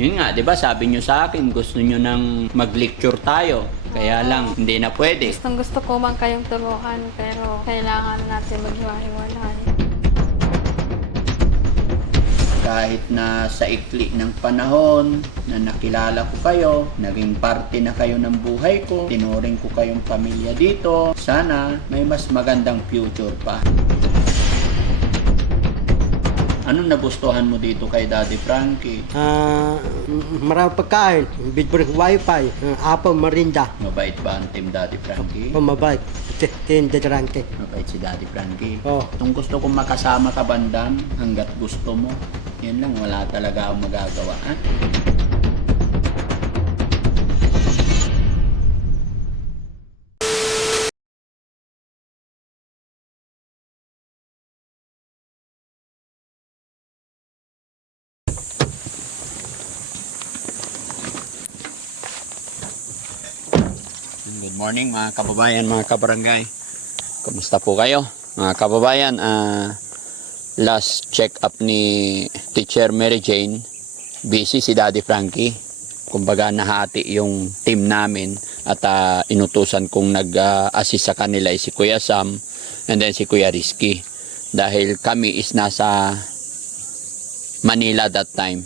Yun nga, 'di ba? Sabi nyo sa akin, gusto nyo nang mag-lecture tayo. Kaya lang, hindi na pwede. Gustong gusto ko man kayong turuan, pero kailangan natin maghiwa-hiwalay. Kahit na sa ikli ng panahon na nakilala ko kayo, naging parte na kayo ng buhay ko, tinuring ko kayong pamilya dito, sana may mas magandang future pa. Anong nagustuhan mo dito kay Daddy Frankie? Marami pagkain, bitbrik wifi, Apple Marinda, Mabait ba ang team Daddy Frankie? pamabait, tinda drangke. Mabait si Daddy Frankie. Oh. Kung gusto kong makasama ka bandam, hanggat gusto mo, yan lang, wala talaga akong magagawa. Ha? Good morning mga kababayan, mga kabarangay. Kumusta po kayo? Mga kababayan, last check up ni Teacher Mary Jane, busy si Daddy Frankie. Kumbaga nahati yung team namin at inutusan kong nag-assist sa kanila si Kuya Sam and then si Kuya Rizky. Dahil kami is nasa Manila that time.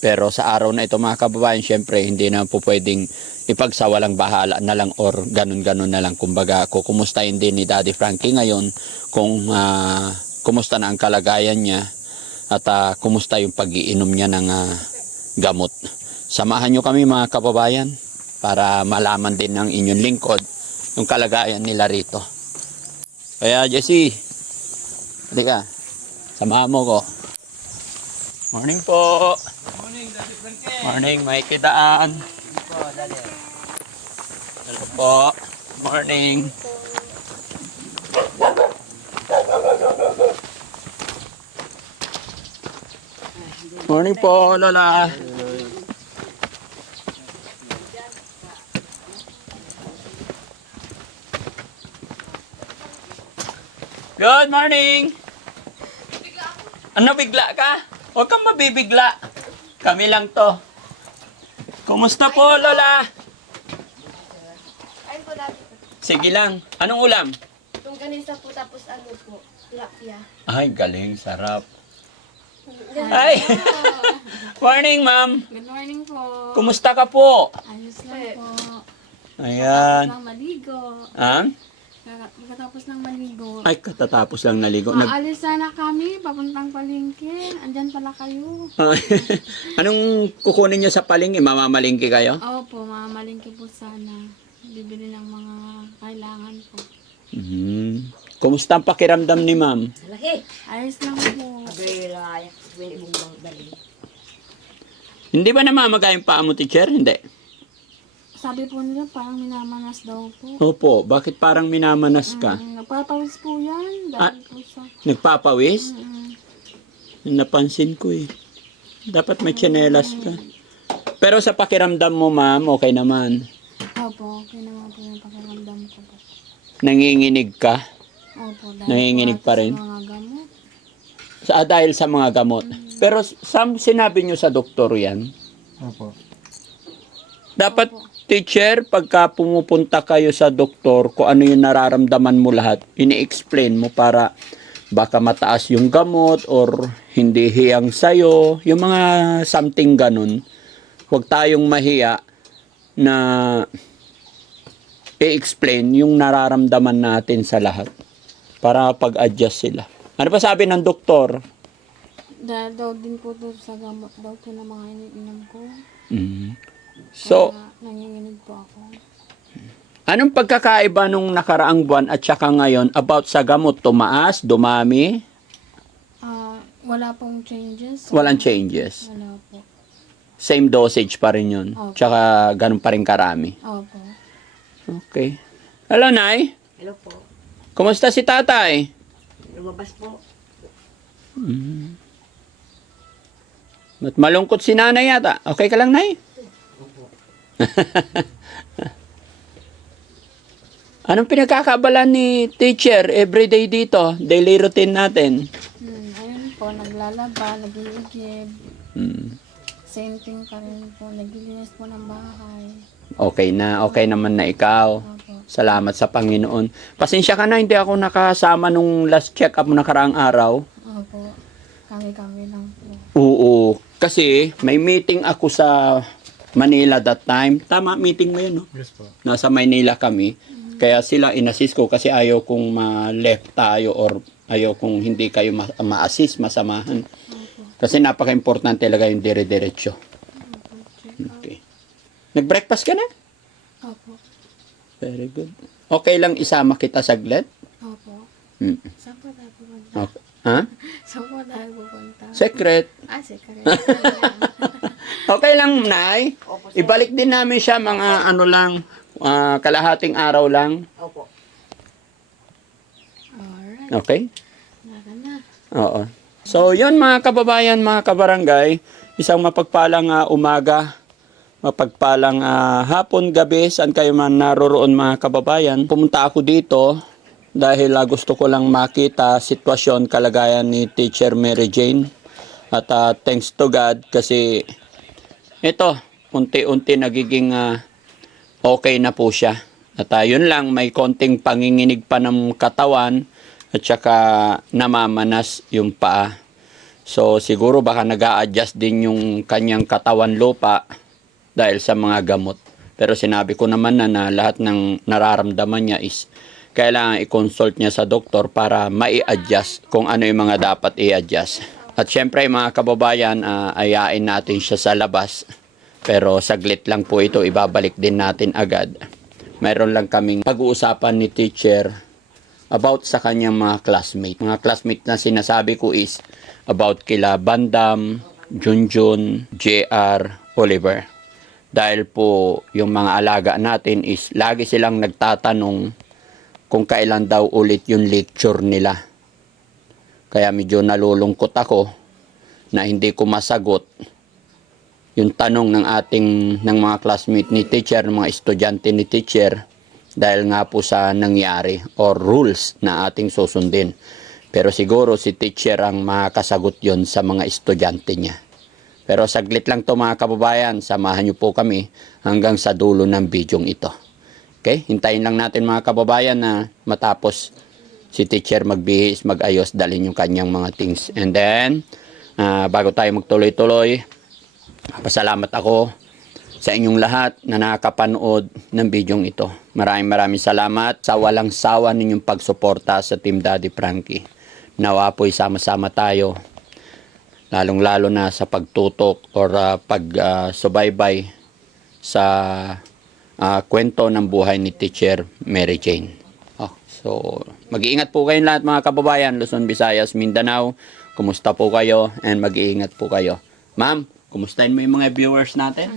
Pero sa araw na ito mga kababayan, syempre hindi na po pwedeng ipagsawalang bahala na lang or ganun-ganun na lang. Kumbaga, kukumustahin din ni Daddy Frankie ngayon kung kumusta na ang kalagayan niya at kumusta yung pag-iinom niya ng gamot. Samahan nyo kami mga kababayan para malaman din ng inyong lingkod yung kalagayan nila rito. Kaya Jessie, halika, samahan mo ko. Morning po. Morning, Daddy Frankie. Morning, may kidaan. Hello po. Morning. Morning po, Lola. Good morning. Ano, bigla ka? Huwag kang mabibigla. Kami lang to. Kumusta po, Lola? Ayun po dati. Sige lang. Anong ulam? Itong ganisa po tapos ano po, tilapia. Ay, galing. Sarap. Ay! Morning, ma'am. Good morning po. Kumusta ka po? Ayos lang po. Ayan. Katapos lang maligo. Ah? Katapos lang maligo. Ay, katatapos lang naligo. Nag... Aalis sana kami, papuntang palengke. Andyan pala kayo. Anong kukunin niyo sa palengke? Mamamalingki kayo? Opo, mamalengke po sana. Bibili ng mga kailangan po. Hmm. Kumusta ang pakiramdam ni ma'am? Laki. Ayos lang po. Abela, wala ibang dali. Hindi ba namamagay yung paa mo, teacher? Hindi. Sabi po nila parang minamanas daw po. Opo, bakit parang minamanas ka? Nagpapawis po yan. Dahil po sa... Nagpapawis? Mm. Napansin ko eh. Dapat may tsinelas ka. Pero sa pakiramdam mo, ma'am, okay naman. Opo, okay naman po yung pakiramdam ko po. Nanginginig ka? Opo, dahil Nanginginig po pa rin? sa mga gamot. Dahil sa mga gamot. Pero sinabi nyo sa doktor yan? Opo. Dapat, teacher, pagka pumupunta kayo sa doktor, kung ano yung nararamdaman mo lahat, ini-explain mo para baka mataas yung gamot or hindi hiyang sayo, yung mga something ganun. Huwag tayong mahiya na i-explain yung nararamdaman natin sa lahat para pag-adjust sila. Ano pa sabi ng doktor? Dahil daw din po doon sa gamot daw po ng mga iniinom ko. So, Kaya nanginginig po ako. anong pagkakaiba nung nakaraang buwan at saka ngayon about sa gamot? Tumaas, dumami? Wala pong changes. Walang changes. Wala po. Same dosage pa rin yun. Opo. Tsaka ganun pa rin karami. Opo. Okay. Hello, Nay. Hello po. Kumusta si tatay? Lumabas po. Ba't malungkot si nanay yata? Okay ka lang, Nay? Anong pinagkakabala ni teacher everyday dito? Daily routine natin. Ayun po, naglalaba, nag-iigib. Same thing pa rin po. Naglilinis po ng bahay. Okay naman na ikaw. Opo. Salamat sa Panginoon. Pasensya ka na, hindi ako nakasama nung last check-up mo nakaraang araw. Opo. Kami lang po. Oo, kasi may meeting ako sa Manila that time. Tama, meeting mo yun, no? Yes po. Nasa Manila kami. Kaya sila inassist ko kasi ayaw kong ma-left tayo or ayaw kong hindi kayo ma-assist, masamahan. Kasi napaka-importante talaga yung dire-diretso. Okay. Nag-breakfast ka na? Opo. Very good. Okay lang isama kita saglit? Opo. Hmm. Saan po tayo pupunta? Okay. Ha? Saan po tayo pupunta? Secret. Secret. Okay lang, Nay. Ibalik din namin siya mga kalahating araw lang. Alright. Okay? Nara na. Oo. So, yun mga kababayan, mga kabarangay, isang mapagpalang umaga, mapagpalang hapon, gabi, saan kayo man naroroon mga kababayan. Pumunta ako dito dahil gusto ko lang makita sitwasyon, kalagayan ni Teacher Mary Jane. At thanks to God kasi ito, unti-unti nagiging okay na po siya. At yun lang, may konting panginginig pa ng katawan at saka namamanas yung paa. So siguro baka nag-a-adjust din yung kanyang katawan lupa dahil sa mga gamot. Pero sinabi ko naman na lahat ng nararamdaman niya is kailangan i-consult niya sa doktor para mai-adjust kung ano yung mga dapat i-adjust. At syempre mga kababayan, ayain natin siya sa labas. Pero saglit lang po ito, ibabalik din natin agad. Mayroon lang kaming pag-uusapan ni teacher about sa kanyang mga classmate. Mga classmate na sinasabi ko is about kila Bandam, Junjun, JR, Oliver. Dahil po yung mga alaga natin is lagi silang nagtatanong kung kailan daw ulit yung lecture nila. Kaya medyo nalulungkot ako na hindi ko masagot yung tanong ng mga classmate ni teacher, ng mga estudyante ni teacher dahil nga po sa nangyari or rules na ating susundin. Pero siguro si teacher ang makakasagot yon sa mga estudyante niya. Pero saglit lang to mga kababayan, samahan niyo po kami hanggang sa dulo ng bidyong ito. Okay? Hintayin lang natin mga kababayan na matapos si teacher magbihis, magayos, dalhin yung kanyang mga things. And then, bago tayo magtuloy-tuloy, pasalamat ako sa inyong lahat na nakakapanood ng bidyong ito. Maraming salamat sa walang sawa ninyong pagsuporta sa Team Daddy Frankie. Nawa po'y sama-sama tayo, lalong-lalo na sa pagtutok or pagsubaybay sa kwento ng buhay ni Teacher Mary Jane. So, mag-iingat po kayong lahat mga kababayan, Luzon, Visayas, Mindanao. Kumusta po kayo and mag-iingat po kayo. Ma'am, kumustahin mo yung mga viewers natin?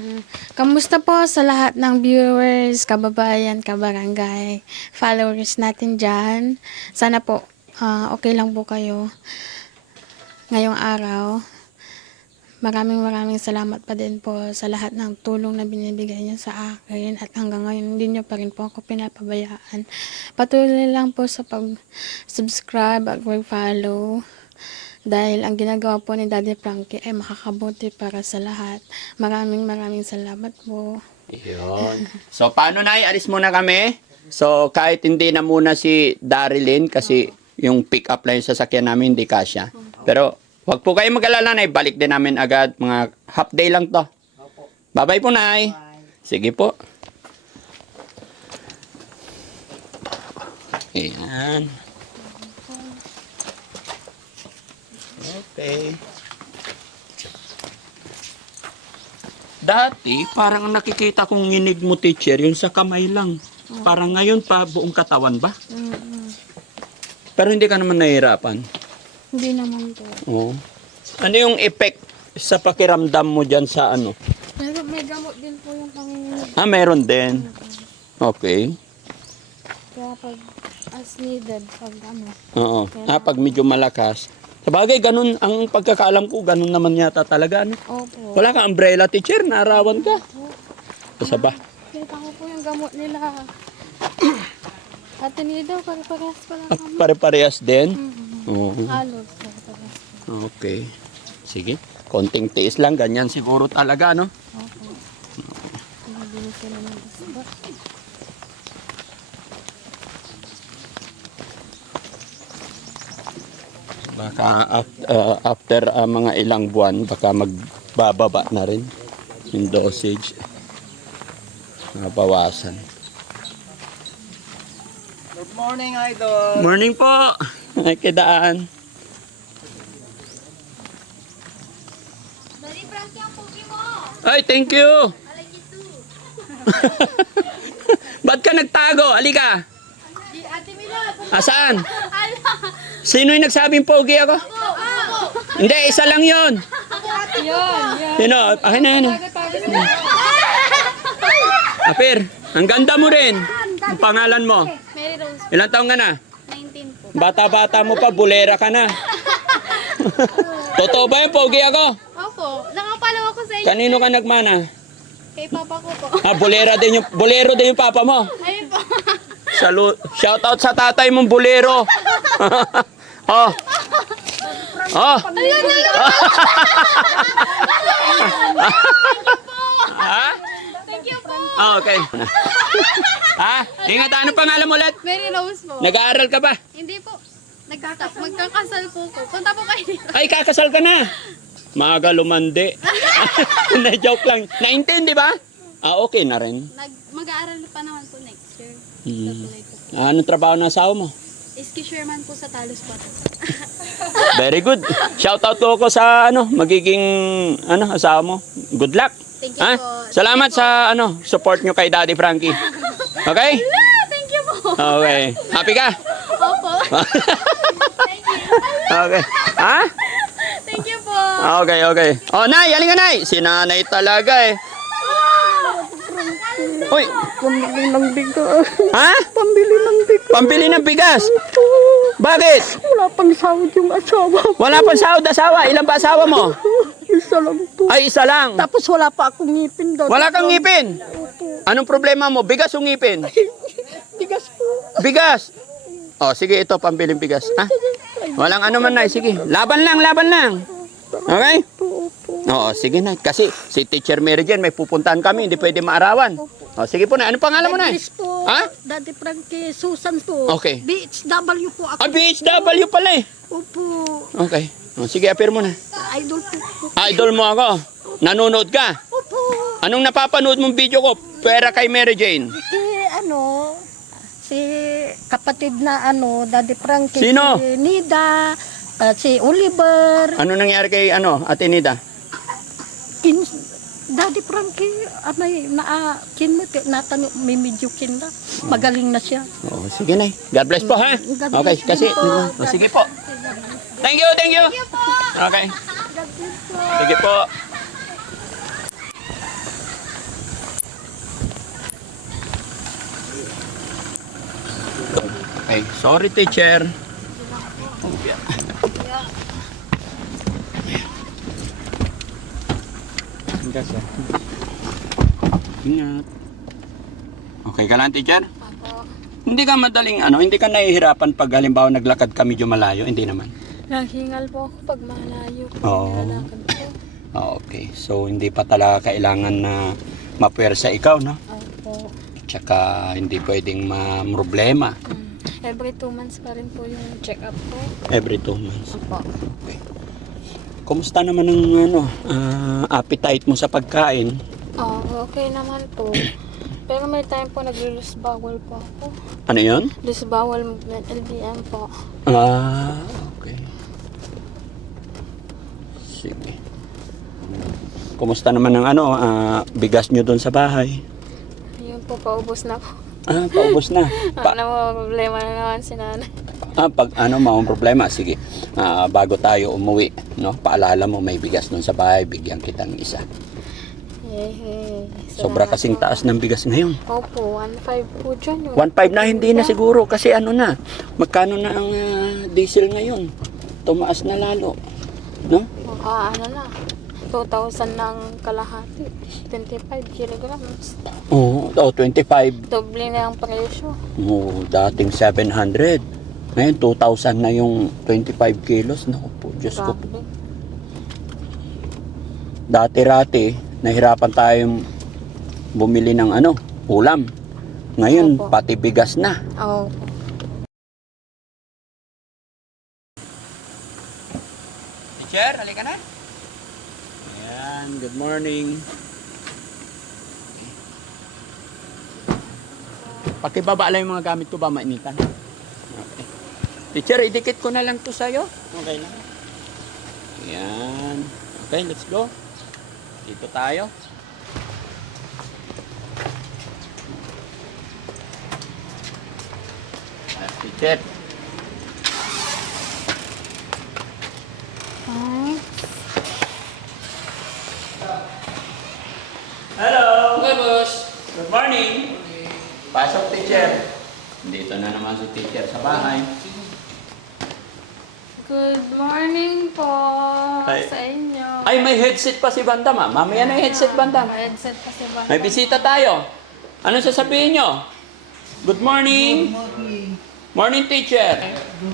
Kamusta po sa lahat ng viewers, kababayan, kabarangay, followers natin dyan. Sana po okay lang po kayo ngayong araw. Maraming salamat pa din po sa lahat ng tulong na binibigay niyo sa akin at hanggang ngayon hindi niyo pa rin po ako pinapabayaan. Patuloy lang po sa pag-subscribe at pag-follow dahil ang ginagawa po ni Daddy Frankie ay makakabuti para sa lahat. Maraming salamat po. Yun. So, paano na? Alis muna kami. So, kahit hindi na muna si Darilyn kasi yung pick-up line sa sasakyan namin hindi kasya. Pero, wag po kayo mag-alala na, balik din namin agad. Mga half day lang to. Bye-bye po, Nay. Sige po. Ayan. Okay. Dati, parang nakikita kong nginig mo, teacher, yun sa kamay lang. Parang ngayon pa, buong katawan ba? Pero hindi ka naman nahihirapan. Hindi naman po. Oo. Ano yung effect sa pakiramdam mo dyan sa ano? Pero may gamot din po yung panginginig. Meron din. Okay. Kaya pag as needed, pag ano. Oo. Pag medyo malakas. Sabagay, ganun, ang pagkakaalam ko, ganun naman yata talaga, ano? Opo. Wala kang umbrella, teacher, naarawan ka. Basta ba? Kita ko po yung gamot nila. At daw, pare-parehas pa lang naman. Pare-parehas din? Oo. Halos, pare-parehas. Okay. Sige. konting tiis lang, ganyan siguro talaga, no? Opo. Bibili sila ng isda. Baka after mga ilang buwan, baka magbababa na rin yung dosage. Nabawasan. Good morning, Idol. Morning po! Ay, kidaan. Daddy Frankie ang pogi mo. Ay, thank you! I like it too. Ba't ka nagtago? Halika! Di Ate Mila. Asaan? Ala. Sino yung nagsabing pogi ako? Ako. Hindi, isa lang yon. Sino? Akin na yan. Apir, ang ganda mo rin. Ang pangalan mo. Mary Rose. Ilang taong ka na? 19 po. Bata-bata mo pa, bulera ka na. Totoo ba yung pogi ako? Opo. Nakapalaw ako sa inyo. Kanino ka nagmana? Kay papa ko po. Ah, bolero din yung papa mo. Ayun po. Shout out sa tatay mong bolero. Oh. Oh. Ha? Thank you po. Ah, okay. Ha? Ingat, ano pangalan mo ulit? Mary Rose po. Nag-aaral ka ba? Hindi po. Magkakasal po ko. Punta po kayo dito. Ay, kakasal ka na. Maaga lumandi. Na-joke lang. 19, di ba? Ah, okay na rin. Mag-aaral pa naman po next year. Tutuloy ko po. Anong trabaho ng asawa mo? Iski-shareman po sa Talos Batas. Very good. Shout out ko ako sa magiging asawa mo. Good luck. Thank you Ha? po. Salamat sa support nyo kay Daddy Frankie. Okay? Thank you po. Okay. Happy ka? Opo. Thank you. Okay. Ha? Thank you po. Okay, okay. Oh, Nay, halika Nay. Si Nanay talaga eh. Uy, Pambili ng bigas. ha? Pambili ng bigas. Pambili ng bigas. Bakit? Wala pang sahod yung asawa. Wala pang sahod asawa. Ilan ba asawa mo? Isa lang po. Ay, isa lang. Tapos wala pa akong ngipin daw. Wala kang ngipin. Anong problema mo? Bigas o ngipin? Bigas po. Bigas. Oh, sige, ito pambiling bigas. Ha? Walang ano man na, sige. Laban lang, laban lang. Okay? Oo, sige na. Kasi si Teacher Mary Jane, may pupuntahan kami, hindi pwede maarawan. Oh, sige po na. Anong pangalan mo na? Please po. Ha? Daddy Frankie, Susan po. Okay. BHW po ako. Ah, BHW pala eh. Opo. Okay. Oh, sige, appear mo na. Idol po. Idol mo ako. Nanonood ka. Opo. Anong napapanood mong video ko? Pera kay Mary Jane. Si kapatid na Daddy Frankie. Sino? Si Nida, si Oliver. Ano nangyari kay Ate Nida? Daddy Frankie, may medyo kinda. Magaling na siya. Oh, sige na. God bless po ha. God Okay, bless kasi din po. oh, sige po. Thank you, thank you. Okay. Sige po. Okay, sorry teacher. Ingat. Okay ka lang teacher? Opo. Hindi ka madaling hindi ka nahihirapan pag halimbawa naglakad ka medyo malayo, hindi naman. Nanghingal po ako pag malayo po. Oo. Nilalakad po. Okay, so hindi pa talaga kailangan na mapuwersa ikaw, no? Opo. Tsaka hindi pwedeng ma-problema Every 2 months pa rin po yung check-up ko. every 2 months. Opo. Okay. Kumusta naman ang appetite mo sa pagkain? Okay naman po. Pero may time po nag-lose bowel po ako. Ano 'yon? Lose bowel movement, LBM po. Ah, okay. Sige. Kumusta naman ang bigas nyo doon sa bahay? Yun po, paubos na po. Ah, paubos na. Problema na naman si nanay. Pag maong problema, sige. Bago tayo umuwi, no? Paalala mo may bigas doon sa bahay, bigyan kita ng isa. Sobra kasing taas ng bigas ngayon. Opo, 1.5 po dyan yun. 1.5 na hindi na siguro kasi na. Magkano na ang diesel ngayon? Tumaas na lalo. No? Na. 2,000 ng kalahati. 25 kilograms. Oo, 25. Doble na ang presyo. Dating 700. Ngayon 2,000 na yung 25 kilos. Naku po, Diyos ko. Grabe. Dati-rati, nahirapan tayong bumili ng ulam. Ngayon, Opo. pati bigas na. Oh. Teacher, halika na. Ayan, good morning. Pakibaba lang yung mga gamit ko ba mainitan? Okay. Teacher, idikit ko na lang to sa'yo. Okay lang. Ayan. Okay, let's go. Dito tayo. Teacher. Ay. Hello! Hi, boss! Good morning! Pasok, teacher. Dito na naman si teacher sa bahay. Good morning po Ay. sa inyo. Ay, may headset pa si Bandam, ah. Mamaya na yung headset, Bandam. Headset kasi ba? May bisita tayo. Ano sasabihin nyo? Good morning! Morning, teacher!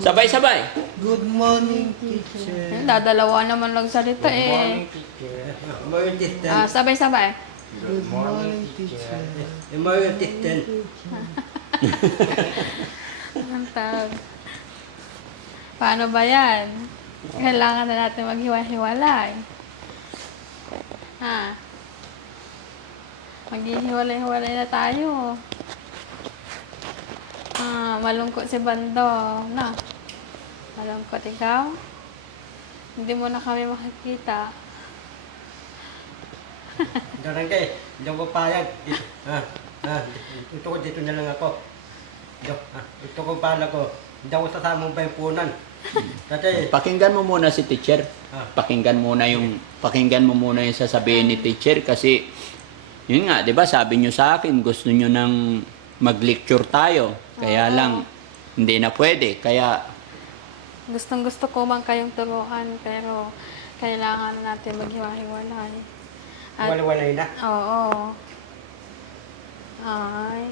Sabay-sabay. Good morning, teacher. Dadalawa naman lang salita eh. Morning, teacher. Sabay-sabay. Good morning, teacher. Morning, teacher. Ang tawag. Paano ba yan? Kailangan na natin maghiwa-hiwalay. Ha? Maghihiwalay-hiwalay na tayo. Malungkot si Bando. Na? Malungkot ikaw? Hindi mo na kami makikita. Barangay, hindi ako payag. Ito ko, dito na lang ako. Ito ko pala ko. Hindi ako sasama mo punan. Kasi, Pakinggan mo muna si teacher. Pakinggan mo muna yung sasabihin ni teacher kasi yun nga, 'di ba? Sabi niyo sa akin, gusto niyo nang mag-lecture tayo. Kaya lang hindi na pwede. Kaya Gustong-gusto ko man kayong turuan pero kailangan natin maghiwa-hiwalay. wala-walay na. Oo. Ay.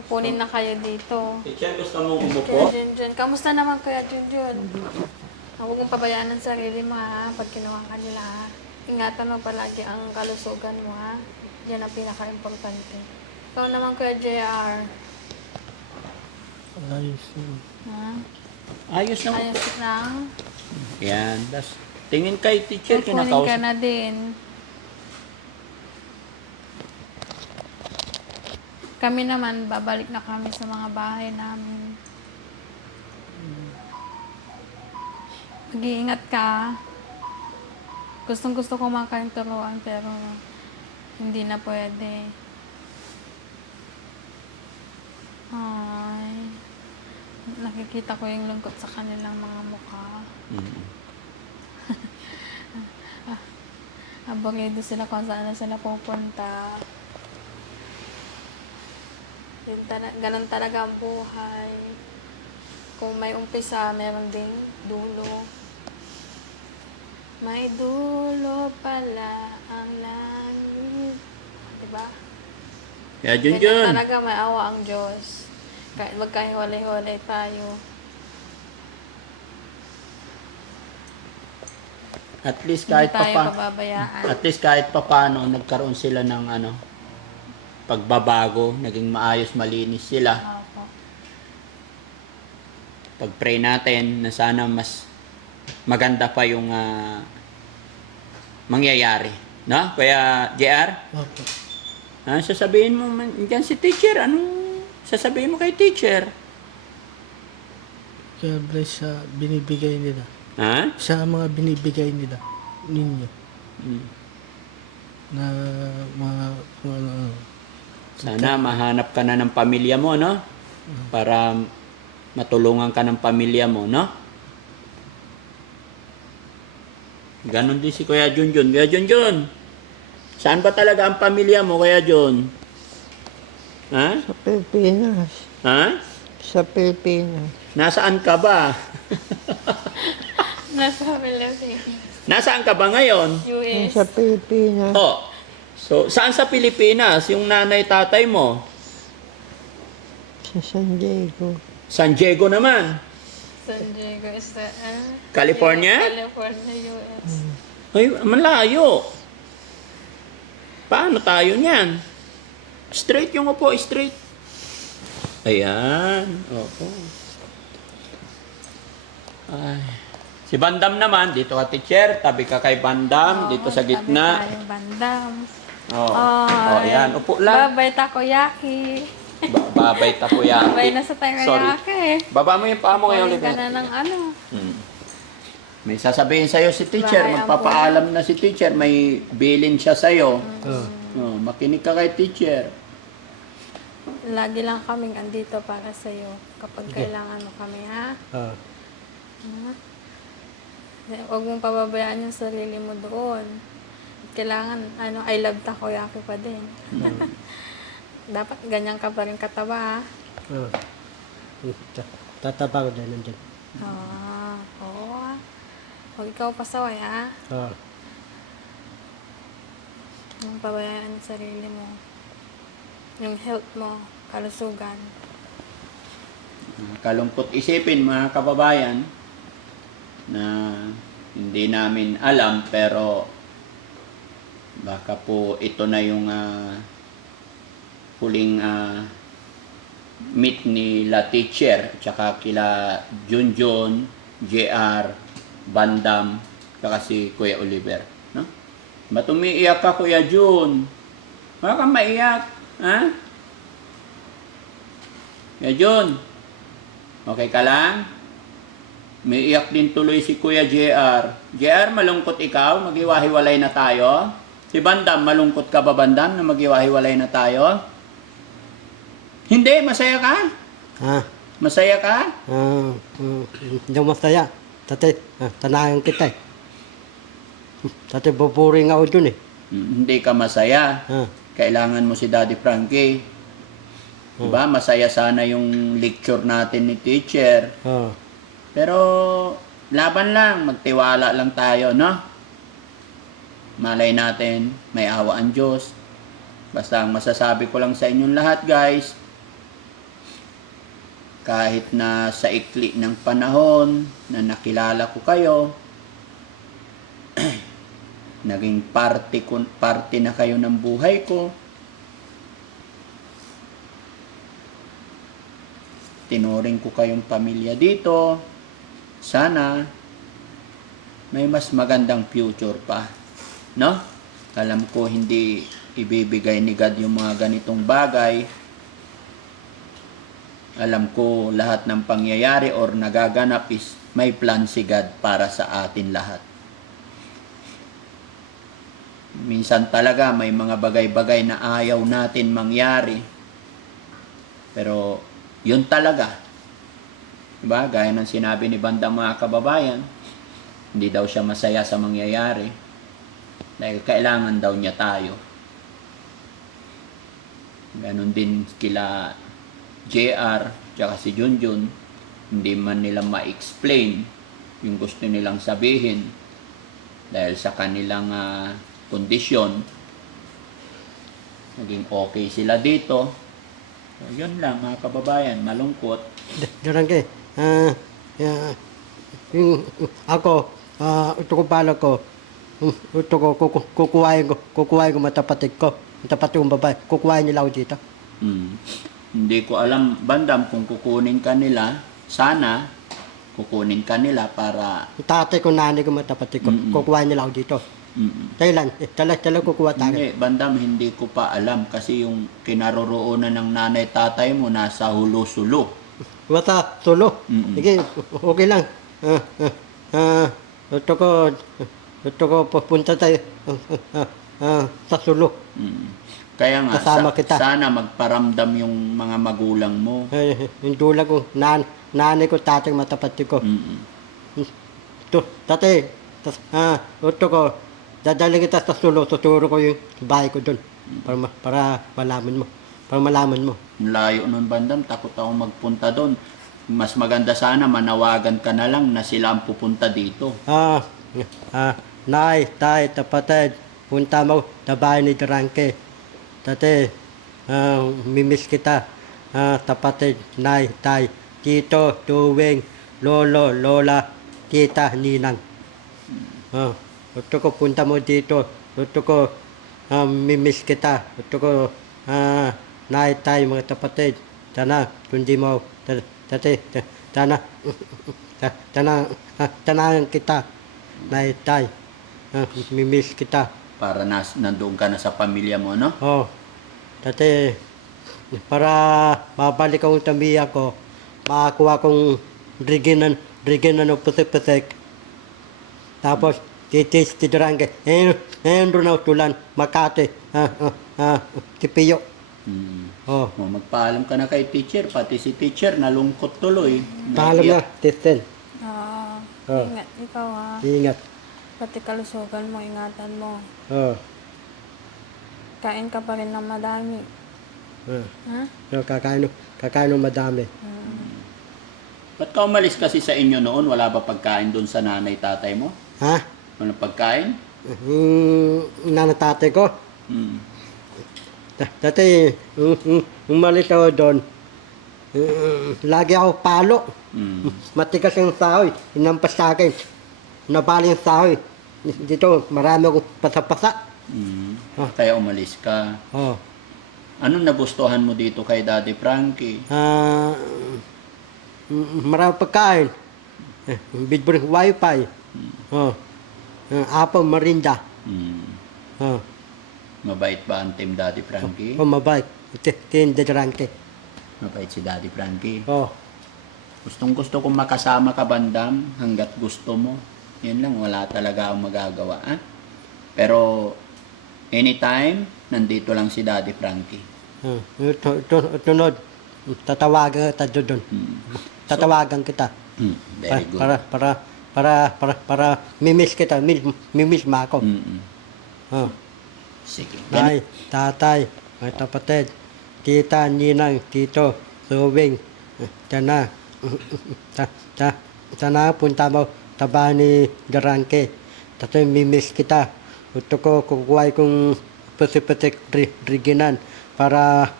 Kukunin na kayo dito. teacher, gusto mong Kuya umupo? Junjun. Kamusta naman Kuya Junjun? Huwag mong pabayaan ang sarili mo ha. Pag kinuha ka nila ha. Ingatan mo palagi ang kalusugan mo ha. Yan ang pinaka-importante. Ikaw naman Kuya JR. Ayos yun. Ha? Ayos na. Ayos lang. Yan. Das, tingin kay teacher, Kukunin ka kinakausap. na din. Kami naman, babalik na kami sa mga bahay namin. Mag-iingat ka. Gustong-gusto ko man kayong turuan pero hindi na pwede. Ay. Nakikita ko yung lungkot sa kanilang mga mukha. Mm. Abangado sila kung saan na sila pupunta. Ganun talaga ang buhay. Kung may umpisa, meron ding dulo. May dulo pala ang langit. Diba? Kaya Ganyan Junjun. talaga may awa ang Diyos. Kahit magkahiwalay-hiwalay tayo. At least Hindi kahit tayo pa pababayaan. At least kahit papaano nagkaroon sila ng pagbabago, naging maayos, malinis sila. Opo. Pag-pray natin na sana mas maganda pa yung mangyayari. No? Kaya, JR, Opo. sasabihin mo dyan si teacher, anong sasabihin mo kay teacher? Kaya bless sa binibigay nila. Ha? Sa mga binibigay nila ninyo Hmm. na mga kung ano. Sana mahanap ka na ng pamilya mo, no? Para matulungan ka ng pamilya mo, no? Ganon din si Kuya Junjun. Kuya Junjun, saan ba talaga ang pamilya mo, Kuya Jun? Ha? Sa Pilipinas. Ha? Sa Pilipinas. Nasaan ka ba? Nasa Philippines. Nasaan ka ba ngayon? US. Sa Pilipinas. Oh. So, saan sa Pilipinas yung nanay tatay mo? Sa San Diego. San Diego naman. San Diego is California? California, US. Ay, malayo. Paano tayo niyan? Straight yung upo, straight. Ayan. Opo. Ay. Si Bandam naman, dito ka teacher, tabi ka kay Bandam, dito sa gitna. Tayo bandam. Oh. Ay. Oh, ayan, upo lang. Babay takoyaki. Babay takoyaki. Babay na sa Sorry. takoyaki. Baba mo yung paa mo ngayon, Kunin ka Oliver. na ng ano. Hmm. May sasabihin sa'yo si teacher, Bahay ang magpapaalam na si teacher, may bilin siya sa'yo. Oh. Oh, makinig ka kay teacher. Lagi lang kaming andito para sa'yo kapag kailangan mo kami, ha? Oh. Huwag mong pababayaan yung sarili mo doon. Kailangan, I love takoyaki pa din. Dapat ganyan ka pa rin katawa, ha? Oh. Tataba ko dyan, nandyan. Oo, ha? Huwag ikaw pasaway, ha? Oh. Huwag mong pabayaan yung sarili mo. Yung health mo, kalusugan. Kalungkot isipin mga kababayan na hindi namin alam pero baka po ito na yung huling meet ni la teacher tsaka kila Junjun, JR, Bandam, tsaka si Kuya Oliver, no? Ba't umiiyak ka, Kuya Jun? Baka kang maiyak, ha? Kuya Jun, okay ka lang? May iyak din tuloy si Kuya JR. JR, malungkot ikaw? Maghiwa-hiwalay na tayo? Si Bandam, malungkot ka ba, Bandam, na maghiwa-hiwalay na tayo? Hindi, masaya ka? Ha? Masaya ka? Hindi ako masaya. Dati, tanayan kita eh. Dati buburing ako dun eh. Hindi ka masaya. Ha? Kailangan mo si Daddy Frankie. Diba? Masaya sana yung lecture natin ni teacher. Oh. Pero, laban lang. Magtiwala lang tayo, no? Malay natin, may awa ang Diyos. Basta ang masasabi ko lang sa inyong lahat, guys, kahit na sa ikli ng panahon na nakilala ko kayo, naging parte na kayo ng buhay ko, tinuring ko kayong pamilya dito, sana may mas magandang future pa, no? Alam ko hindi ibibigay ni God yung mga ganitong bagay. Alam ko lahat ng pangyayari or nagaganap is may plan si God para sa atin lahat. Minsan talaga may mga bagay-bagay na ayaw natin mangyari. Pero yun talaga. Diba? Gaya ng sinabi ni Bandam, mga kababayan, hindi daw siya masaya sa mangyayari. Dahil kailangan daw niya tayo. Ganon din kila JR, tsaka si Junjun, hindi man nila ma-explain yung gusto nilang sabihin dahil sa kanilang kondisyon. Naging okay sila dito. So, yun lang mga kababayan, malungkot. Darangke, ako, ito ko pala ko, ito ko, kukuhain ko matapatid ko, matapat yung babae, kukuhain nila ako dito. Hindi ko alam, Bandam, kung kukunin ka nila, sana kukunin ka nila para... Tatay ko, nanay ko, matapatid ko, kukuhain nila ako dito. Thailand, talagang kukuha tayo. Hindi, Bandam, hindi ko pa alam kasi yung kinaroroonan ng nanay tatay mo nasa Hulo-Sulo. Wata, solo. Sige, okay lang. Ito ko, pupunta tayo sa sulo. Kaya nga, Kasama kita. sana magparamdam yung mga magulang mo. Yung dula ko, nanay ko, tatay matapatid ko. Tatay, ito ko, dadali kita sa sulo, tuturo ko yung bahay ko doon. Para malaman mo. Para malaman mo. Layo nun, Bandam, takot ako magpunta doon. Mas maganda sana manawagan ka na lang na sila ang pupunta dito. Nay, tay, tapatid, punta mo sa bahay ni Drangke. Tate, mimiss kita. Tapatid, nay, tay, tito, tuwing, lolo, lola, tita, ninang. Gusto ko punta mo dito. Gusto ko mimiss kita. Gusto ko naay tayo mga kapatid. Sana, kundi mo, dati, sana, tanahan kita. Naay tayo. Mimiss kita. Para nandoon ka na sa pamilya mo, no? Oh, dati, para mabalik akong tamiya ko, makakuha kong driginan o pusik-pusik. Tapos, titis, titirangge, doon na tulan, Makati, Tipiyo. Oh, Magpaalam ka na kay teacher, pati si teacher nalungkot tuloy. paalam na, Tisten. Oh. Ingat ikaw ha. Ingat. Pati kalusugan mo, ingatan mo. Oh. Kain ka pa rin ng madami. Ha? No, kakain ng madami. Ba't ka umalis kasi sa inyo noon? Wala ba pagkain doon sa nanay tatay mo? Ha? Walang pagkain? Nanatate ko. Hmm. Dati, umalis ako doon. Lagi ako palo. Hmm. Matigas yung sahoy. Inampas sa akin. Nabali yung sahoy. Dito, marami akong pasa-pasa. Hmm. Ah. Kaya umalis ka. Oh. Anong nagustuhan mo dito kay Daddy Frankie? Marami pagkain. Bidburing wifi. Oh. Apple marinda. Hmm. Oh. Mabait ba ang team Daddy Frankie? Oh, mabait. Tindadrangke. Mabait si Daddy Frankie. Oh. Gustong gusto kong makasama ka, Bandam, hanggat gusto mo. Yan lang, wala talaga akong magagawa. Ah? Pero, anytime, nandito lang si Daddy Frankie. Tunod. Tatawagan kita doon. Tatawagan kita. Very good. Para mimiss kita. Mimiss mo ako. Oh. Sige. Nay, tatay, mga kapatid, tita, ninang, tito, suwing, tana, tana, punta mo, taba ni Garangke, tatay, mimiss kita. Gusto ko, kukuhay kong pusik-pusik riginan para,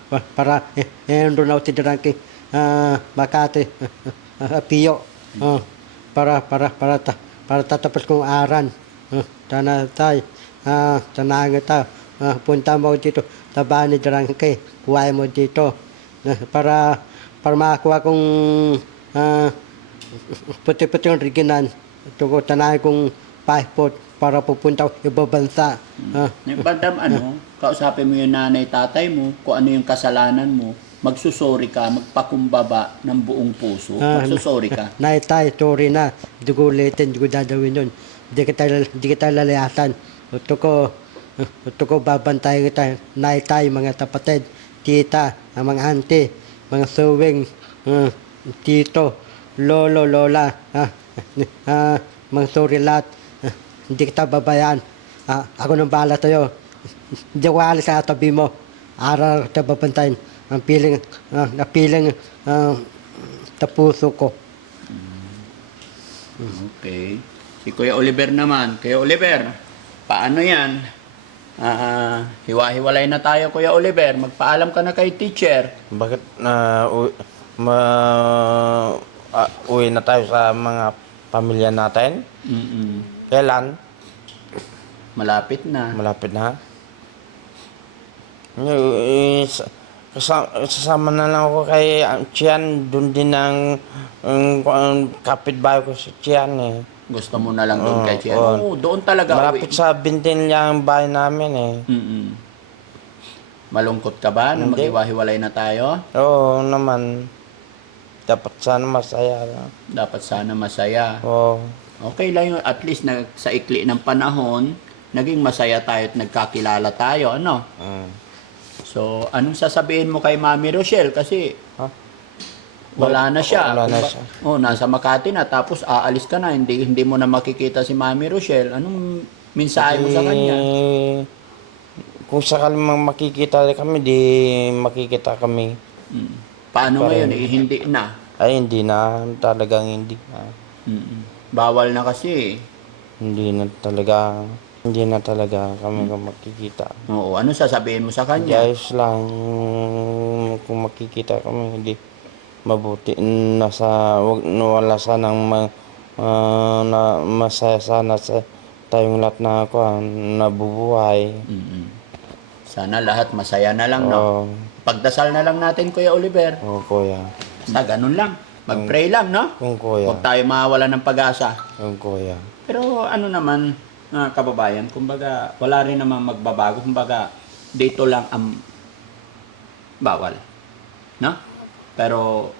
doon ako si Garangke, Makati, Piyo, para tatapos kong aran. Tana, tay, tanahan kita. Punta mo dito, taba ni Garangke, kuhay mo dito. Para makakuha kong puti-puti yung riginan. Ito ko, tanahan kong passport para pupunta ko ibang bansa. Bandam, kausapin mo yung nanay, tatay mo, kung ano yung kasalanan mo, magsusori ka, magpakumbaba ng buong puso. Magsusori ka. Naitay, sorry na. Hindi ko ulitin, hindi ko dadawin yun. Hindi kita lalayasan. Gusto ko babantayan kita. Naitay, mga kapatid, tita, mga auntie, mga suwing, tito, lolo, lola, mga sorry lahat. Hindi kita babayan. Ako nang bahala sa'yo. Hindi ko alis sa tabi mo. Araw kita babantayan. Ang piling tapuso ko. Okay. Si Kuya Oliver naman. Kuya Oliver, paano yan? Hiwa-hiwalay na tayo, Kuya Oliver. Magpaalam ka na kay teacher. Bakit uwi na tayo sa mga pamilya natin? Kailan? Malapit na. Malapit na. Sasama na lang ako kay Chian. Doon din ang kapitbahay ko si Chian eh. Gusto mo na lang doon kay Chian? Oo. Oo, doon talaga. Malapit sa bintin niya ang bahay namin eh. Malungkot ka ba na Hindi. maghiwa-hiwalay na tayo? Oo naman. Dapat sana masaya lang. Dapat sana masaya. Oo. Okay lang yun. At least sa ikli ng panahon, naging masaya tayo at nagkakilala tayo. Ano? So, anong sasabihin mo kay Mami Rochelle? Kasi wala na siya. Wala na siya. Nasa Makati na. Tapos aalis ka na. Hindi mo na makikita si Mami Rochelle. Anong mensahe mo sa kanya? Kung sakali mang makikita kami, di makikita kami. Paano Parang- ngayon? Hindi na. Ay, hindi na. Talagang hindi na. Bawal na kasi. Hindi na talaga kami makikita. Oo. Ano sasabihin mo sa Hindi kanya? ayos lang. Kung makikita kami, hindi mabuti. Wala sanang masaya sana sa tayong lahat na ako nabubuhay. Sana lahat masaya na lang, no? Oo, Pagdasal na lang natin, Kuya Oliver. oo, kuya. Basta ganun lang. Mag-pray lang, no? Kung kuya. Huwag tayo mawala ng pag-asa. Kung kuya. Pero ano naman, mga kababayan, kumbaga, wala rin naman magbabago. Kumbaga, dito lang ang bawal. No? Pero,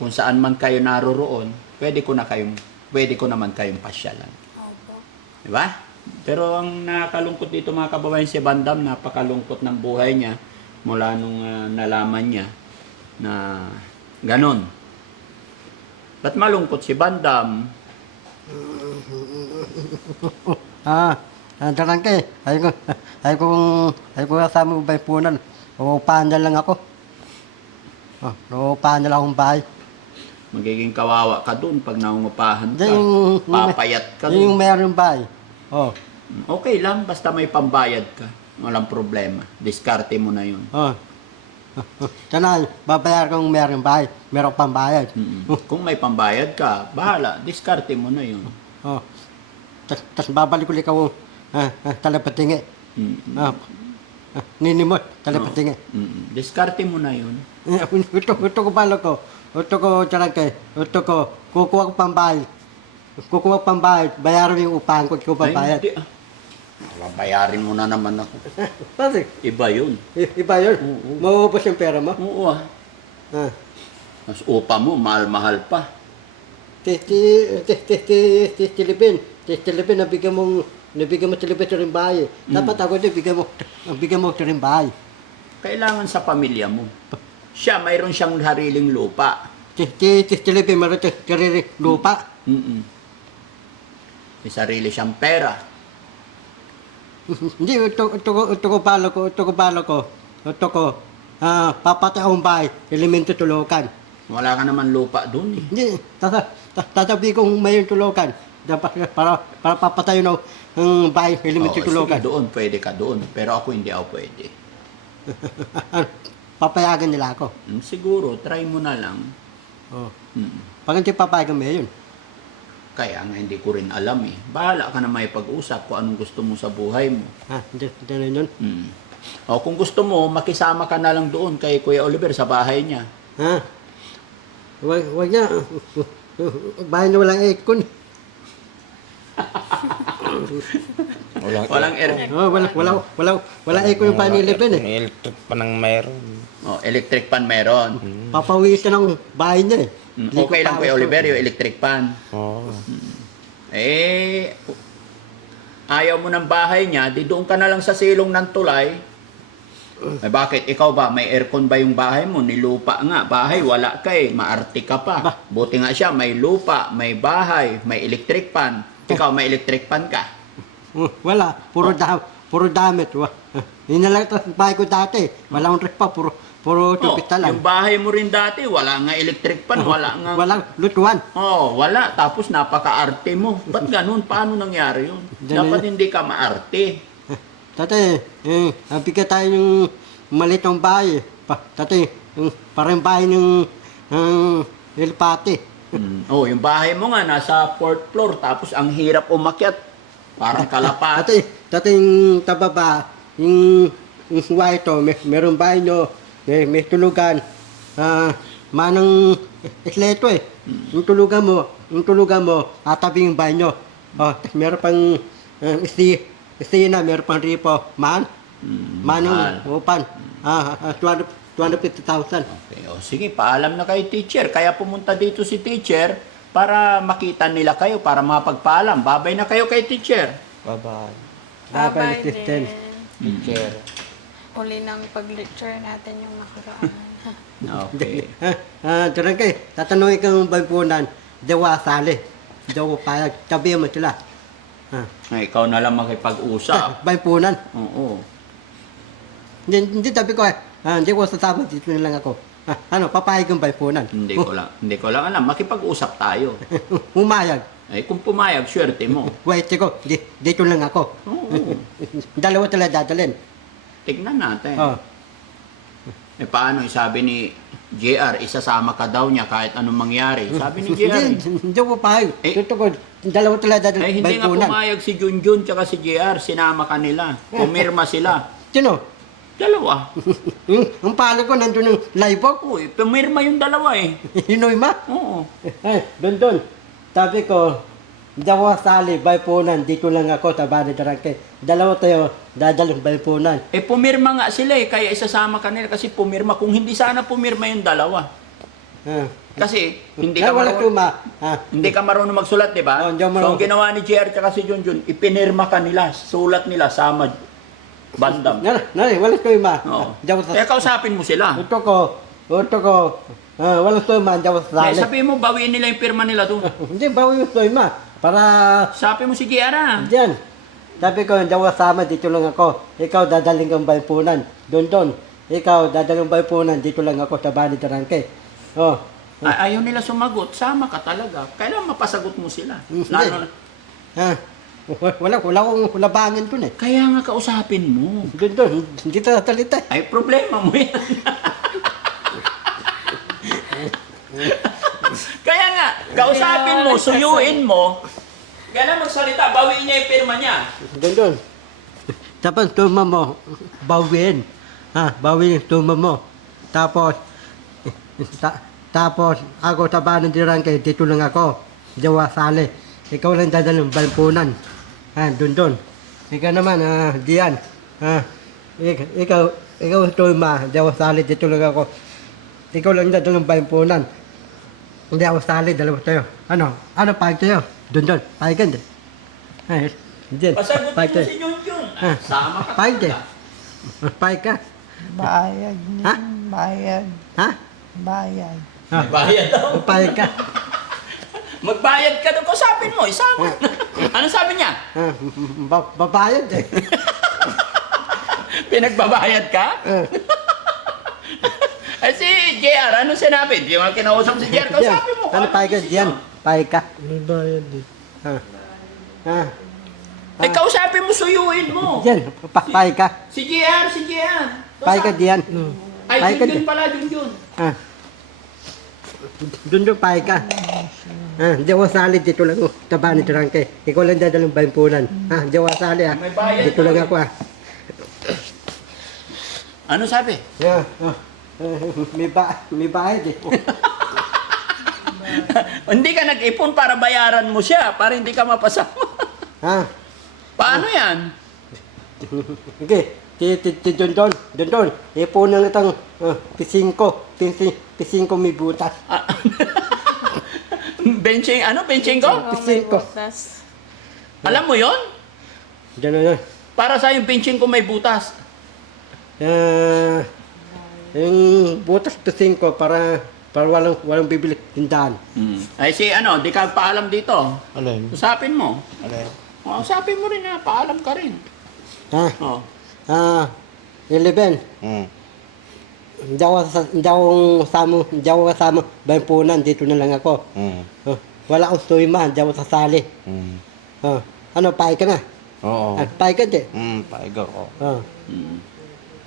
kung saan man kayo naroroon, pwede ko naman kayong pasyalan. Diba? Pero ang nakakalungkot dito mga kababayan, si Bandam, napakalungkot ng buhay niya mula nung nalaman niya na ganon. Ba't malungkot si Bandam? Tarangke, ay ko kasama mo ba punan, uupahan na lang ako. Uupahan na lang akong bahay. Magiging kawawa ka doon pag nangungupahan ka. Yung- Papayat ka Yung doon. meron bahay. Oh, Okay lang, basta may pambayad ka. Walang problema. Diskarte mo na yun. oh. Sana, babayar kung meron bahay. Meron pang bayad. Kung may pambayad ka, bahala. Diskarte mo na yun. Oh. Tas babalik ulit ako talapatingi. Mm. Nini mo, talapatingi. Diskarte mo na yun. Ito ko pala ko. Ito ko tarangke. Ito ko, kukuha ko pang bahay. Kukuha ko pang bahay. Bayaran yung upahan ko. Ikaw pang bayad. Ay, hindi. Bayarin mo na naman ako. Pati, Iba yun. iba yun. Mauubos yung pera mo. Oo ah. Ah. Mas upa mo, mahal-mahal pa. Tilipin, nabigyan mo tilipin sa rin bahay. Dapat ako din, bigyan mo sa rin bahay. Kailangan sa pamilya mo. Siya, mayroon siyang sariling lupa. Tilipin, meron kariri lupa. May sarili siyang pera. Hindi, ito ko balo ko. Papatay akong bahay, elemento tulokan. Wala ka naman lupa doon eh. Hindi, tatabi kong mayroong tulokan. Para papatay ng bahay, elemento Oo, tulokan. sige, doon, pwede ka doon. Pero ako hindi ako pwede. Papayagan nila ako. Siguro, try mo na lang. Oh. Mm. Pag hindi papayagan mo yun. Kaya nga hindi ko rin alam eh. Bahala ka na may pag-usap kung anong gusto mo sa buhay mo. Hindi na yun. Mm. O kung gusto mo, makisama ka na lang doon kay Kuya Oliver sa bahay niya. Ha? Wag niya. Bahay na walang aircon. Walang air. Oh, wala aircon yung bahay ni Leben eh. May electric pa nang mayroon. Electric pan meron. Papawisan ng bahay niya eh. Okay lang Kuya Oliver yung electric pan. Oo. Ayaw mo ng bahay niya, di doon ka na lang sa silong ng tulay. Bakit? Ikaw ba? May aircon ba yung bahay mo? Nilupa nga. Bahay, wala ka eh. Maarte ka pa. Buti nga siya, may lupa, may bahay, may electric pan. Ikaw, may electric pan ka. Wala. Puro damit. Yun na lang ito bahay ko dati. Walang rep pa. Puro tupit lang. Yung bahay mo rin dati, wala nga electric pan, wala nga... Walang lutuan. Wala. Tapos napaka-arte mo. Ba't ganun? Paano nangyari yun? Dapat hindi ka maarte. Tate, bigyan tayo ng maliit ng bahay. Tate, parang bahay ng Elpati. Yung bahay mo nga, nasa 4th floor, tapos ang hirap umakyat. Parang kalapati. Tate, yung tababa, yung white to, meron bahay nyo, may tulugan. Manang isleto eh. Yung tulugan mo, atabi yung bahay nyo. Meron pang Istina, meron pang ripo. Manang upan. 250,000. Okay, sige, paalam na kay teacher. Kaya pumunta dito si teacher para makita nila kayo, para mapagpaalam. Babay na kayo kay teacher. Bye-bye. Babay system. Teacher. Uli ng pag-lecture natin yung nakaraan. Okay. Tarangkay, tatanungin kang baypunan, dawa sali. Dawa payag, tabi mo sila. Ikaw na lang makipag-usap. Baypunan. Oo. Hindi tabi ko hindi ko sasama, dito na lang ako. Papayag ang baypunan. Hindi ko lang alam. Makipag-usap tayo. Umayag. Kung pumayag, swerte mo. Wait ko, dito lang ako. Oo. Dalawa talaga dadalhin. Tignan natin. Oh. Paano? Sabi ni JR, isasama ka daw niya kahit anong mangyari. Sabi ni JR. Hindi ko papayag. Eh. Totoo, dalawa talaga Ay, hindi nga baypunan. pumayag si Junjun tsaka si JR. Sinama ka nila. Pumirma sila. Sino? Dalawa. Ang pala ko, nandun yung live box. Uy, pumirma yung dalawa eh. Hinoy ma? Oo. Ay, doon. Sabi ko, dawa sali, baypunan, dito lang ako, tabani darangke. Dalawa tayo, dadalang baypunan. Eh, pumirma nga sila eh. Kaya isasama ka nila kasi pumirma. Kung hindi sana pumirma yung dalawa. Ah. Kasi hindi Ay, ka wala marunong, tuma. Ah. hindi ka marunong magsulat, di ba? Oh, hindi ako So, marunong. ang ginawa ni JR tsaka si Junjun, ipinirma ka nila. Sulat nila, sama bandam. Nari, wala tuma. Oo. Dawa sa... Kaya kausapin mo sila. Ito ko, wala tuma, dawa sa Kaya sali. sabihin mo, bawiin nila yung pirma nila doon. Hindi, bawi yung tuma. Para, Sabi mo si JR ah. diyan. Sabi ko, dawa sama, dito lang ako. Ikaw, dadaling kang baypunan. Doon. Ikaw, dadaling baypunan, dito lang ako, tabani darangke. Oh. Ayaw nila sumagot. Sama ka talaga. Kailangan mapasagot mo sila. Hindi. Lalo na. Ah. Wala akong labangan dun eh. Kaya nga kausapin mo. Doon, hindi tatalita. Ay, problema mo yan. Kaya nga, kausapin mo, suyuin mo. Kailangan magsalita, bawiin niya yung pirma niya. Doon. Tapos tuma mo, bawin. Bawin yung tuma mo. Tapos, tapos ako tabanan dirang kay dito lang ako. Jawa sali. Ikaw lang dadalong balpunan. Doon. Ikaw naman, diyan. Ikaw tuma, jawa sali, dito lang ako. Ikaw lang dadalong balpunan. Hindi ako sali, dalawa tayo. Ano pag tayo? Doon. Pagigan din. Diyan. Pasagot mo Pagigan. si Junjun. Ah. Sama ka. Pagigan. Pahig ka. Bayad. Ha? Bayad. Ha? Bayad. Magbayad daw. Pahig ka. Magbayad ka daw. Kausapin mo, isama. Ano sabi niya? Babayad eh. Pinagbabayad ka? Ay si JR, ano sinabi? Di mo kinausap si JR. Kausapin mo. Ano pahig ka? Diyan. Pahig ka. May bayad eh. Ay, kausapin mo, suyuin mo. Diyan. Pahig ka. Si JR. Pahig ka diyan. Ay, Pahig ka Junjun din. pala, Junjun. Doon pahig ka. Di ako sali, dito lang ako. Tabani trangke. Ikaw lang dadalong baypunan. Di ako sali May bayad Dito lang ako Ano sabi? Yeah. May bayad eh. Hindi ka nag-ipon para bayaran mo siya, para hindi ka mapasama. Paano yan? Okay. Doon. Ipunan itang pising ko may butas. Benching, ano? Benching ko? Pising ko. Alam mo yon? Diyan. Para sa yung benching ko may butas. Yung butas pising ko para walang bibili tindahan. Ay si ano, di ka paalam dito. Alin? Usapin mo. Alin? Usapin mo rin na, paalam ka rin. Oh. 11. Hindi ako kasama baypunan, dito na lang ako. Wala akong tuyma, hindi ako sasali. Ano, pahay ka na? Oo. Pahay ka din. Paig ako.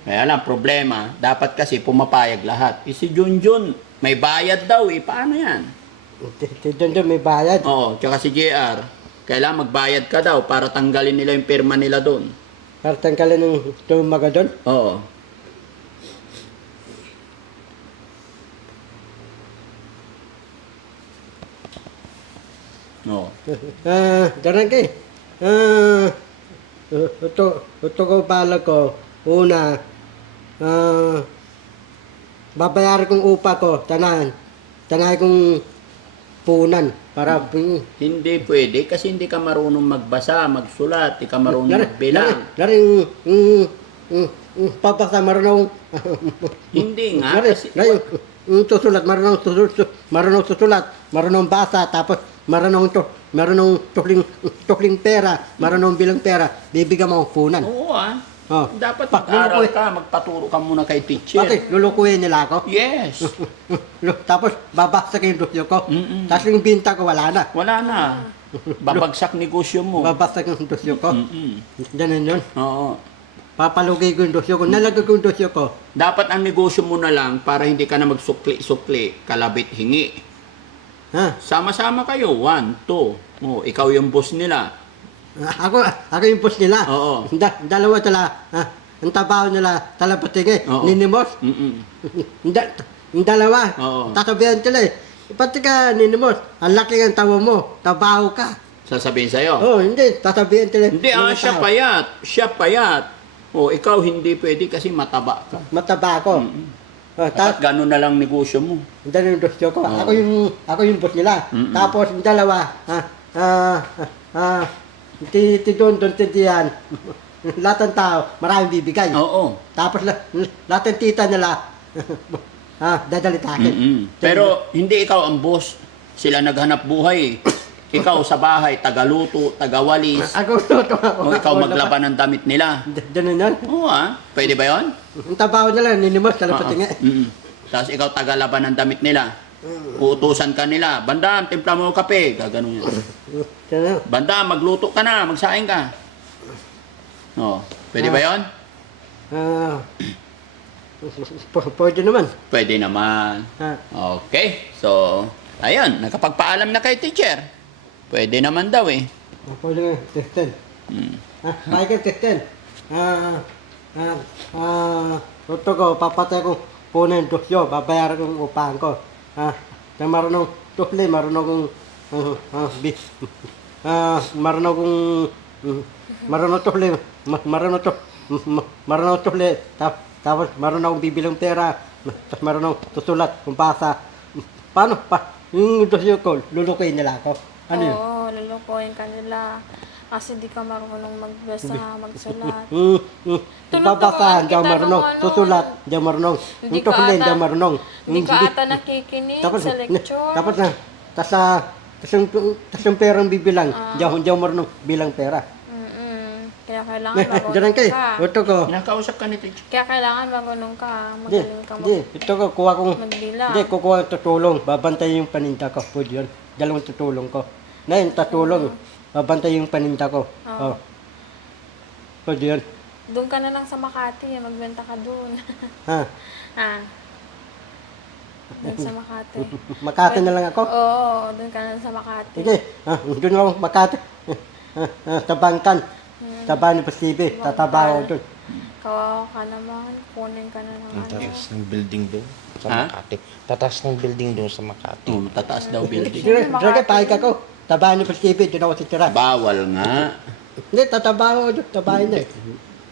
Kaya lang, problema, dapat kasi pumapayag lahat. Si Junjun, may bayad daw eh. Paano yan? Doon may bayad. Oo, tsaka si JR, kailangan magbayad ka daw para tanggalin nila yung pirma nila doon. Para tanggalin ng tumaga doon. Oo. Oo. Darang kay. Ito ko pala ko. Una, babayaran kong upa ko, tanay kong punan para Hindi pwede kasi hindi ka marunong magbasa, magsulat, hindi ka marunong magbilang. Naring papasa marunong Hindi nga. Kasi, susulat, marunong susulat, marunong basa, tapos marunong tukling pera, marunong bilang pera, bibigyan mo ang punan. oo dapat Pak, mag-aral lulukoy. ka, magpaturo ka muna kay teacher. Bakit? Lulukuhin nila ako? Yes. Tapos babaksak yung dosyo ko. Tapos yung binta ko wala na. Wala na. Babagsak negosyo mo. Babaksak yung dosyo ko. Mm-mm. Ganun yun. Oo. papalugay ko yung dosyo ko. Nalagay ko yung dosyo ko. Dapat ang negosyo mo na lang para hindi ka na magsukli-sukli, kalabit hingi. Ha? Sama-sama kayo, 1, 2. Oh, ikaw yung boss nila. Ako yung boss nila. Oo. Dalawa tala. Ang trabaho nila talapatingin. Oo. Ninimos. Mm-mm. Yung dalawa. Oo. Tasabihan sila eh. Pati ka ninimos. Ang laki ng tawa mo. Trabaho ka. Sasabihin sa'yo. Oh, hindi. Tasabihan sila. Hindi, mga siya tao. payat. Siya payat. O, ikaw hindi pwede kasi mataba ka. Mataba ako. Oh, Dapat ganun na lang negosyo mo. Dalawa yung dosyo ko. Oo. Ako yung boss nila. Mm-mm. Tapos yung dalawa. Tidon, tindihan. Lahat ng tao, maraming bibigay. Oo. Tapos lahat ng tita nila, dadalit akin. Mm-mm. Pero hindi ikaw ang boss. Sila naghanap buhay. Ikaw sa bahay, tagaluto, tagawalis. Ako luto. O ikaw maglaban ng damit nila. Ganun yun. Oo pwede ba yun? Ang trabaho nila, ninimos, talapatingin. Mm-mm. Tapos ikaw tagalaban ng damit nila. Uutusan ka nila. Bandam, timpla mo kape. Gaganon yan. Ganun. Bandam, magluto ka na, magsaing ka. Oh, pwede ba yun? Pwede naman. Pwede naman. Okay. So, ayun, nakapagpaalam na kay teacher. Pwede naman daw eh. Pwede nga, testen. Mm. Kaya ka testen. Ito ko, papatay ko puno yung dosyo, babayaran kong upahan ko. Na marunong tukli, marunong tukli, marunong tukli, tapos marunong akong bibilang pera, tapos marunong susulat, kumpasa. Paano? Yung dosyo ko, lulukuin nila ako. Ano yun? Oo, lulukoyin ka nila. Kasi di ka marunong magbasa, magsulat. Babasa, hindi ako marunong. Susulat, hindi ako marunong. Hindi Yung tukli, hindi ako marunong. Hindi ka ata nakikinig sa lecture. Tapos na, tas yung perang bibilang, hindi ako marunong bilang pera. Kaya kailangan Diyan marunong kay, ka. ito ko. Nakausap ka ni teacher. Kaya kailangan marunong ka. Hindi, Magaling ka hindi, ito ko, kuha kong, magbilang. hindi, kukuha ng tutulong, babantay yung paninda ko, pwede yun. Dalawang tutulong ko. Na yung tutulong, babantay yung paninda ko. Oh. Pwede yun. Doon ka na lang sa Makati, magbenta ka doon. Ha? Doon sa Makati. Makati na lang ako. Oo, doon ka na sa Makati. Sige, doon ako Makati. Sa bangkan. Sa Bani Pasibi, tatabaho doon. Kawawa ka naman, kunin ka na ng Ang ano. tatas ng building doon sa Ha? Makati. Tatas ng building doon sa Makati. Tataas daw building. Sige, pahig ako. Sa Bani Pasibi, doon ako sitira. Bawal nga. Hindi, tatabaho doon, tabahin na eh.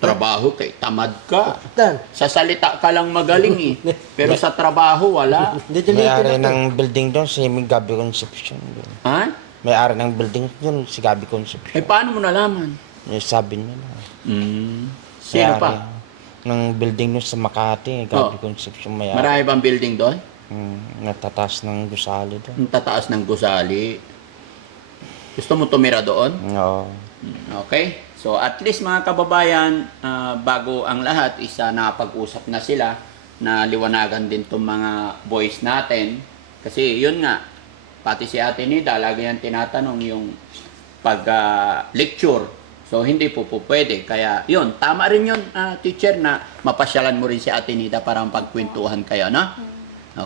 Trabaho kay tamad ka. Dan. Sa salita ka lang magaling eh. Pero sa trabaho, wala. May-ari ng building doon si Gabi Concepcion. Doon. Ha? May-ari ng building doon si Gabi Concepcion. Eh, paano mo nalaman? Sabi niya na. Sino May-ari pa? ng building doon sa Makati, Gabi Oh. Concepcion may-ari. Marami bang building doon? Natatas ng gusali doon. Ang tataas ng gusali. Gusto mo tumira doon? Oo. Okay? So, at least mga kababayan, bago ang lahat, isa nakapag-usap na sila na liwanagan din itong mga boys natin. Kasi yun nga, pati si Ate Nida, lagi yan tinatanong yung pag-lecture. So, hindi po pwede. Kaya, yun, tama rin yun, teacher, na mapasyalan mo rin si Ate Nida para pagkwentuhan kayo, no?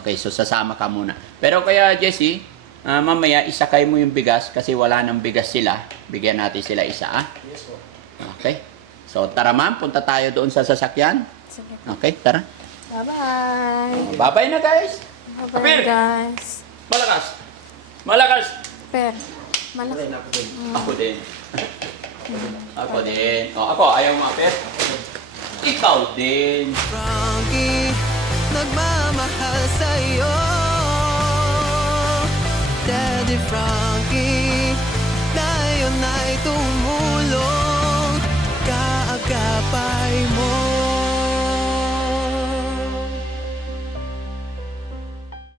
Okay, so sasama ka muna. Pero kaya, Jessie, mamaya isakay mo yung bigas kasi wala nang bigas sila. Bigyan natin sila isa, Yes po. Okay. So, tara ma'am, punta tayo doon sa sasakyan. Sige. Okay, tara. Bye-bye. Bye-bye na, guys. Bye-bye, Apir! guys. Malakas. Malakas. Per, malaki. Ako din. Ako din. O, ako, ayaw mo, Apir. Ikaw din. Frankie, nagmamahal sa'yo Daddy Frankie